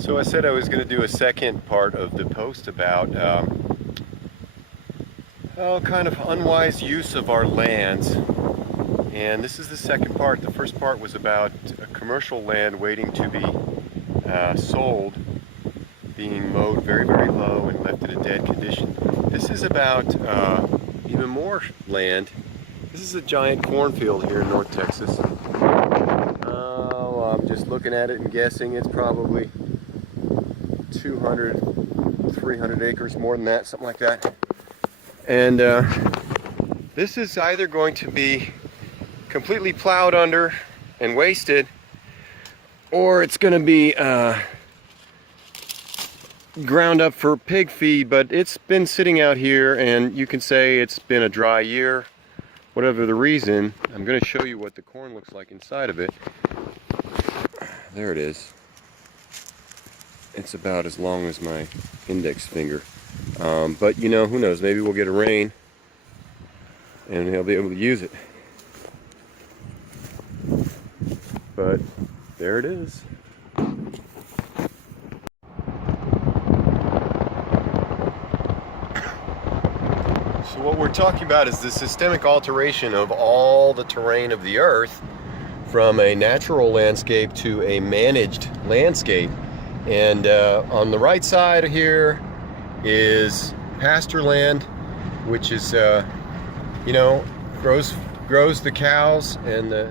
So I said I was going to do a second part of the post about kind of unwise use of our lands. And this is the second part. The first part was about commercial land waiting to be sold, being mowed very, very low and left in a dead condition. This is about even more land. This is a giant cornfield here in North Texas. Oh, I'm just looking at it and guessing it's probably 200, 300 acres, more than that, something like that. And this is either going to be completely plowed under and wasted, or it's going to be ground up for pig feed. But it's been sitting out here, and you can say it's been a dry year. Whatever the reason, I'm going to show you what the corn looks like inside of it. There it is. It's about as long as my index finger. But you know, who knows, maybe we'll get a rain and he'll be able to use it. But there it is. So what we're talking about is the systemic alteration of all the terrain of the earth from a natural landscape to a managed landscape. And on the right side here is pasture land, which is, you know, grows the cows and the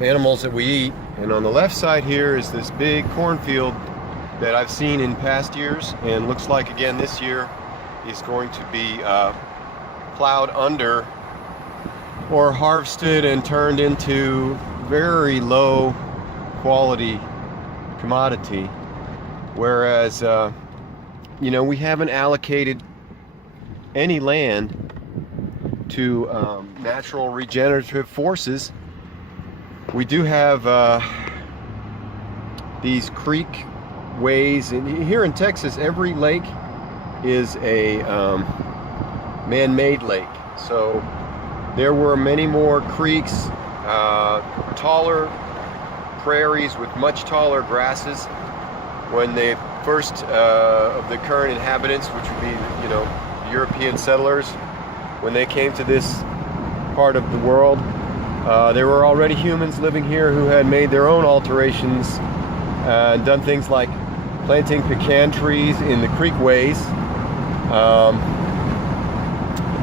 animals that we eat. And on the left side here is this big cornfield that I've seen in past years, and looks like again this year is going to be plowed under or harvested and turned into very low quality commodity. Whereas you know, we haven't allocated any land to natural regenerative forces. We do have these creek ways, and here in Texas every lake is a man-made lake. So there were many more creeks, taller prairies with much taller grasses when the first of the current inhabitants, which would be, you know, European settlers, when they came to this part of the world, there were already humans living here who had made their own alterations and done things like planting pecan trees in the creekways.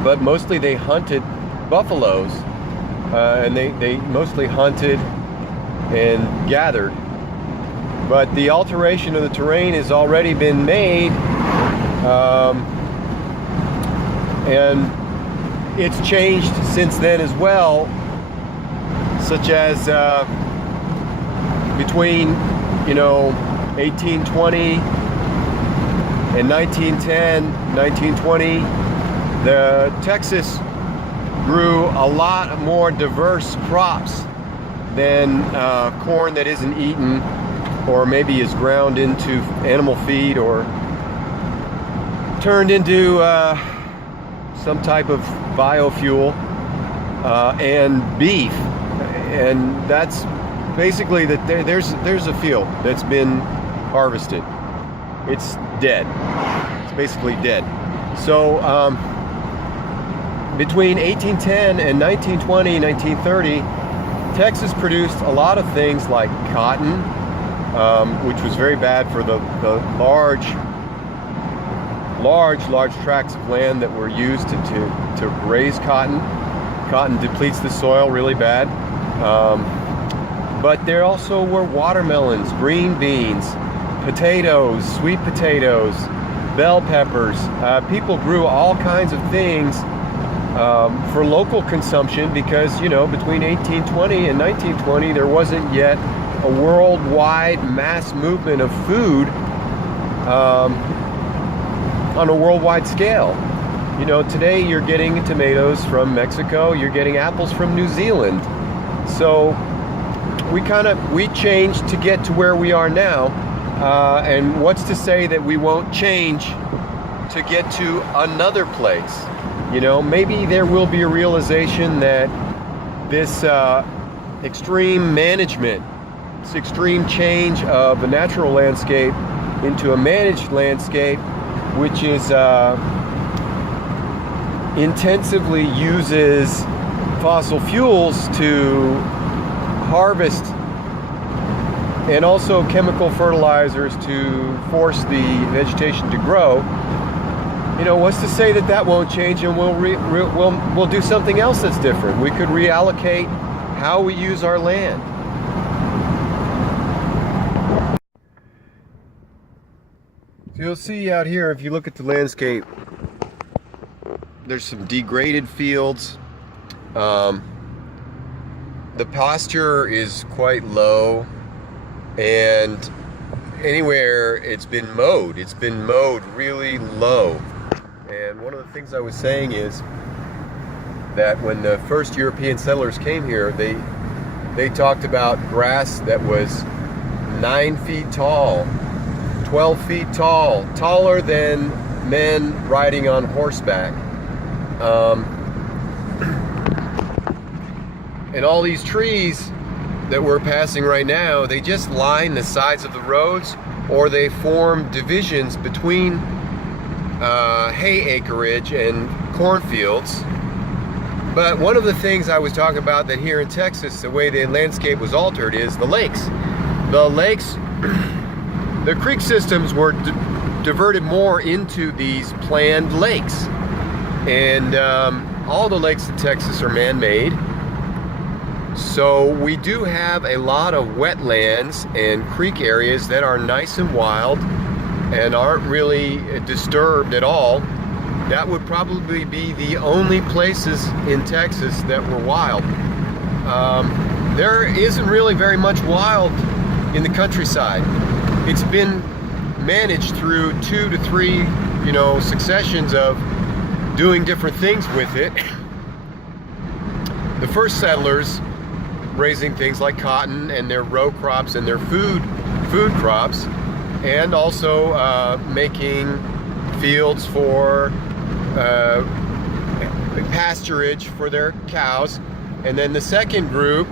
But mostly they hunted buffaloes, and they mostly hunted and gathered. But the alteration of the terrain has already been made, and it's changed since then as well, such as between, you know, 1820 and 1910, 1920, the Texas grew a lot more diverse crops than corn that isn't eaten, or maybe is ground into animal feed or turned into some type of biofuel, and beef. And that's basically that. There's a field that's been harvested. It's dead. It's basically dead. So between 1810 and 1920, 1930, Texas produced a lot of things like cotton, which was very bad for the large tracts of land that were used to raise cotton. Cotton depletes the soil really bad. But there also were watermelons, green beans, potatoes, sweet potatoes, bell peppers. People grew all kinds of things for local consumption, because, you know, between 1820 and 1920 there wasn't yet a worldwide mass movement of food on a worldwide scale. You know, today you're getting tomatoes from Mexico, you're getting apples from New Zealand. So we changed to get to where we are now, and what's to say that we won't change to get to another place? You know, maybe there will be a realization that this extreme management this extreme change of the natural landscape into a managed landscape, which is intensively uses fossil fuels to harvest, and also chemical fertilizers to force the vegetation to grow. What's to say that that won't change, and we'll do something else that's different? We could reallocate how we use our land. So you'll see out here, if you look at the landscape, there's some degraded fields. The pasture is quite low, and anywhere it's been mowed really low. And one of the things I was saying is that when the first European settlers came here, they talked about grass that was 9 feet tall, 12 feet tall, taller than men riding on horseback. And all these trees that we're passing right now, they just line the sides of the roads, or they form divisions between hay acreage and cornfields. But one of the things I was talking about, that here in Texas, the way the landscape was altered, is the lakes. The lakes, the creek systems were diverted more into these planned lakes. And all the lakes in Texas are man-made. So we do have a lot of wetlands and creek areas that are nice and wild and aren't really disturbed at all. That would probably be the only places in Texas that were wild. There isn't really very much wild in the countryside. It's been managed through 2 to 3, successions of doing different things with it. The first settlers raising things like cotton and their row crops and their food crops, and also making fields for pasturage for their cows. And then the second group,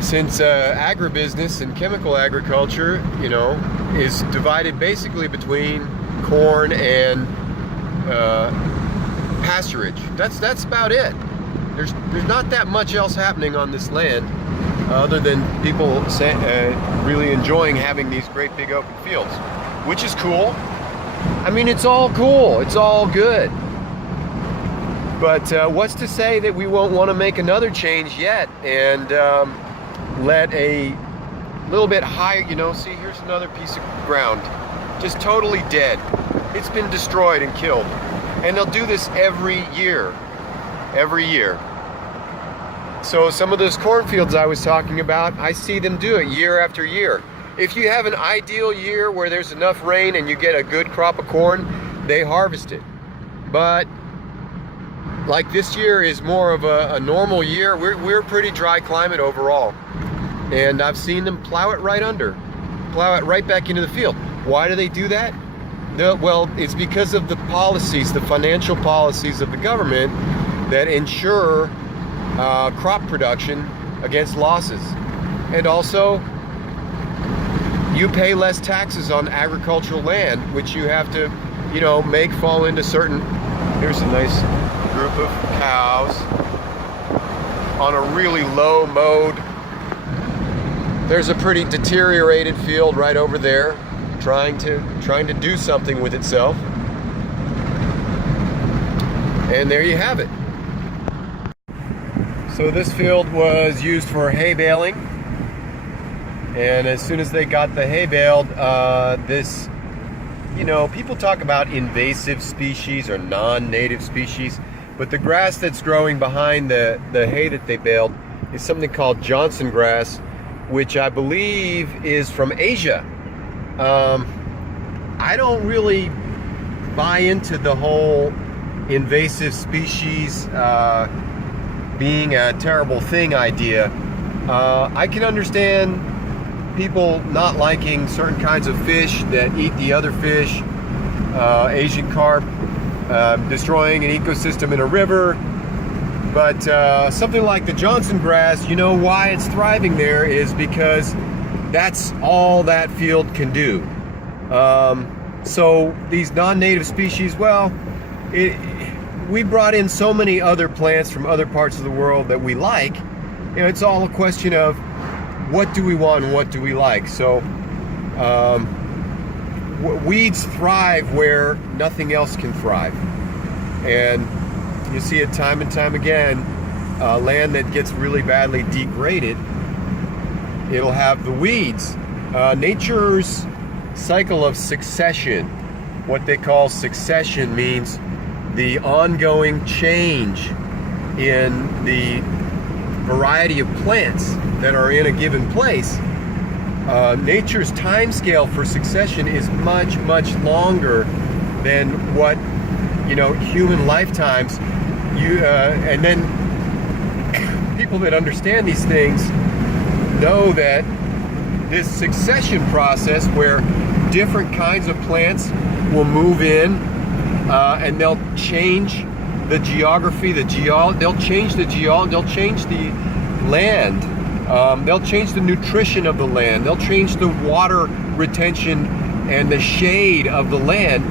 since agribusiness and chemical agriculture, is divided basically between corn and pasturage. That's about it. There's not that much else happening on this land other than people really enjoying having these great big open fields, which is cool. I mean, it's all cool. It's all good. But what's to say that we won't want to make another change yet and let a little bit higher, see, here's another piece of ground, just totally dead. It's been destroyed and killed. And they'll do this every year. So some of those cornfields I was talking about, I see them do it year after year. If you have an ideal year where there's enough rain and you get a good crop of corn, they harvest it. But like this year is more of a normal year. We're a pretty dry climate overall. And I've seen them plow it right back into the field. Why do they do that? Well, it's because of the policies, the financial policies of the government that ensure crop production against losses. And also, you pay less taxes on agricultural land, which you have to, make fall into certain. Here's a nice group of cows on a really low mode. There's a pretty deteriorated field right over there, trying to do something with itself. And there you have it. So this field was used for hay baling, and as soon as they got the hay baled, people talk about invasive species or non-native species, but the grass that's growing behind the hay that they baled is something called Johnson grass, which I believe is from Asia. I don't really buy into the whole invasive species being a terrible thing idea. I can understand people not liking certain kinds of fish that eat the other fish, Asian carp, destroying an ecosystem in a river. But something like the Johnson grass, you know why it's thriving there is because that's all that field can do. So these non-native species, well, we brought in so many other plants from other parts of the world that we like. You know, it's all a question of what do we want and what do we like. So weeds thrive where nothing else can thrive. And you see it time and time again, land that gets really badly degraded, it'll have the weeds. Nature's cycle of succession, what they call succession, means the ongoing change in the variety of plants that are in a given place. Nature's time scale for succession is much, much longer than what, you know, human lifetimes. And then people that understand these things know that this succession process where different kinds of plants will move in and they'll change the geography, they'll change the land, they'll change the nutrition of the land, they'll change the water retention and the shade of the land,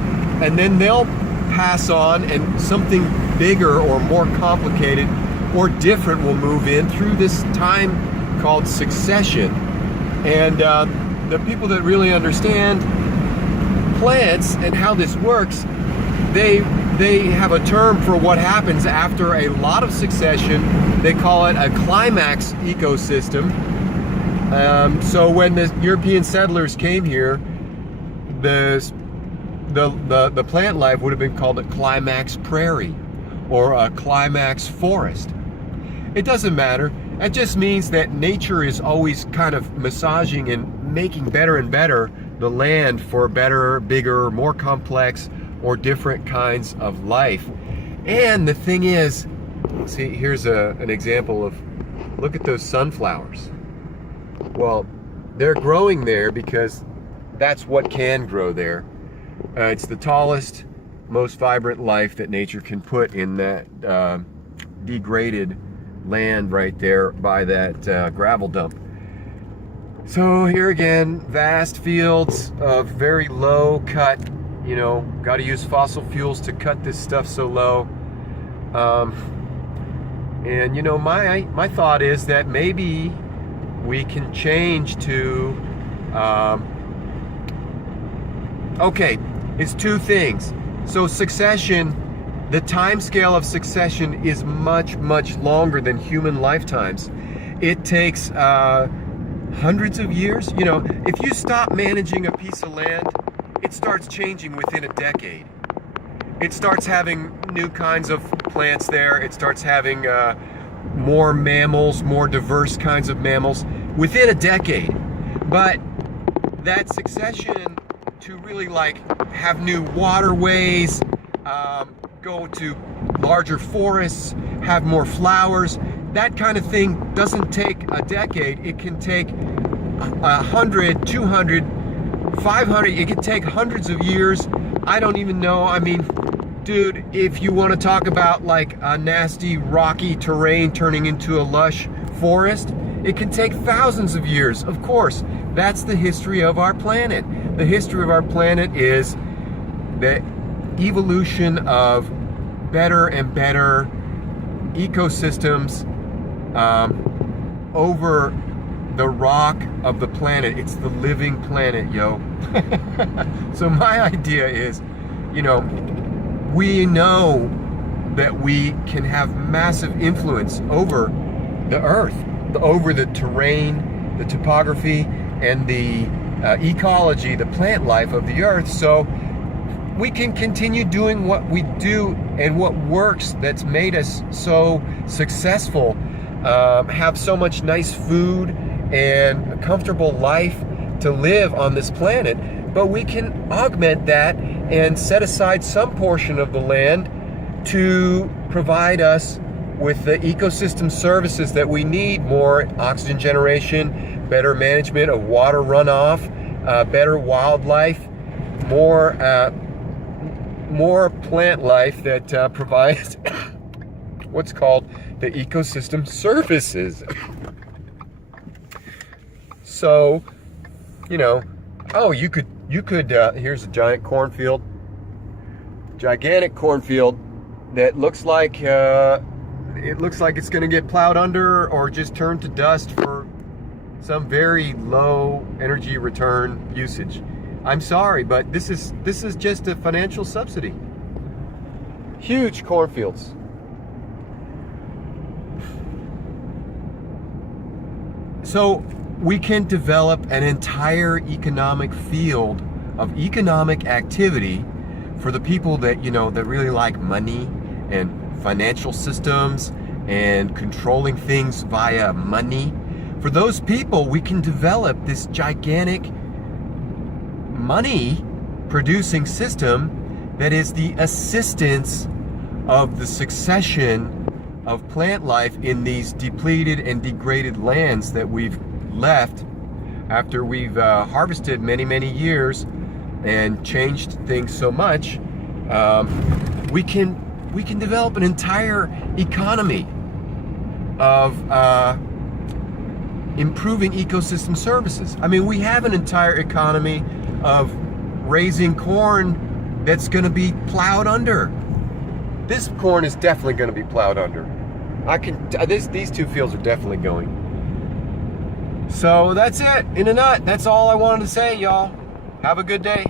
and then they'll pass on and something bigger or more complicated or different will move in through this time called succession. And the people that really understand plants and how this works, they have a term for what happens after a lot of succession. They call it a climax ecosystem. So when the European settlers came here, the plant life would have been called a climax prairie or a climax forest. It doesn't matter. It just means that nature is always kind of massaging and making better and better the land for better, bigger, more complex or different kinds of life. And the thing is, see, here's an example of, look at those sunflowers. Well, they're growing there because that's what can grow there. It's the tallest, most vibrant life that nature can put in that degraded land right there by that gravel dump. So here again, vast fields of very low cut, you know, got to use fossil fuels to cut this stuff so low. And you know, my thought is that maybe we can change to, okay, it's two things. So succession, the time scale of succession is much, much longer than human lifetimes. It takes hundreds of years. You know, if you stop managing a piece of land, it starts changing within a decade. It starts having new kinds of plants there. It starts having more mammals, more diverse kinds of mammals within a decade. But that succession to really like have new waterways, go to larger forests, have more flowers, that kind of thing doesn't take a decade. It can take 100, 200, 500, it could take hundreds of years. I don't even know. I mean, dude, if you want to talk about like a nasty rocky terrain turning into a lush forest, it can take thousands of years. Of course, that's the history of our planet. The history of our planet is the evolution of better and better ecosystems over the rock of the planet. It's the living planet, yo. So my idea is, you know, we know that we can have massive influence over the earth, over the terrain, the topography, and the ecology, the plant life of the earth. So we can continue doing what we do and what works, that's made us so successful, have so much nice food and a comfortable life to live on this planet. But we can augment that and set aside some portion of the land to provide us with the ecosystem services that we need: more oxygen generation, better management of water runoff, better wildlife, more plant life that provides what's called the ecosystem services. So, you know, oh, you could, here's a gigantic cornfield that looks like, it looks like it's gonna get plowed under or just turn to dust for some very low energy return usage. I'm sorry, but this is just a financial subsidy. Huge cornfields. So we can develop an entire economic field of economic activity for the people that, you know, that really like money and financial systems and controlling things via money. For those people, we can develop this gigantic money producing system that is the assistance of the succession of plant life in these depleted and degraded lands that we've left after we've harvested many years and changed things so much. We can develop an entire economy of improving ecosystem services. I mean, we have an entire economy of raising corn that's going to be plowed under. This corn is definitely going to be plowed under. These two fields are definitely going. So that's it in a nut. That's all I wanted to say, y'all. Have a good day.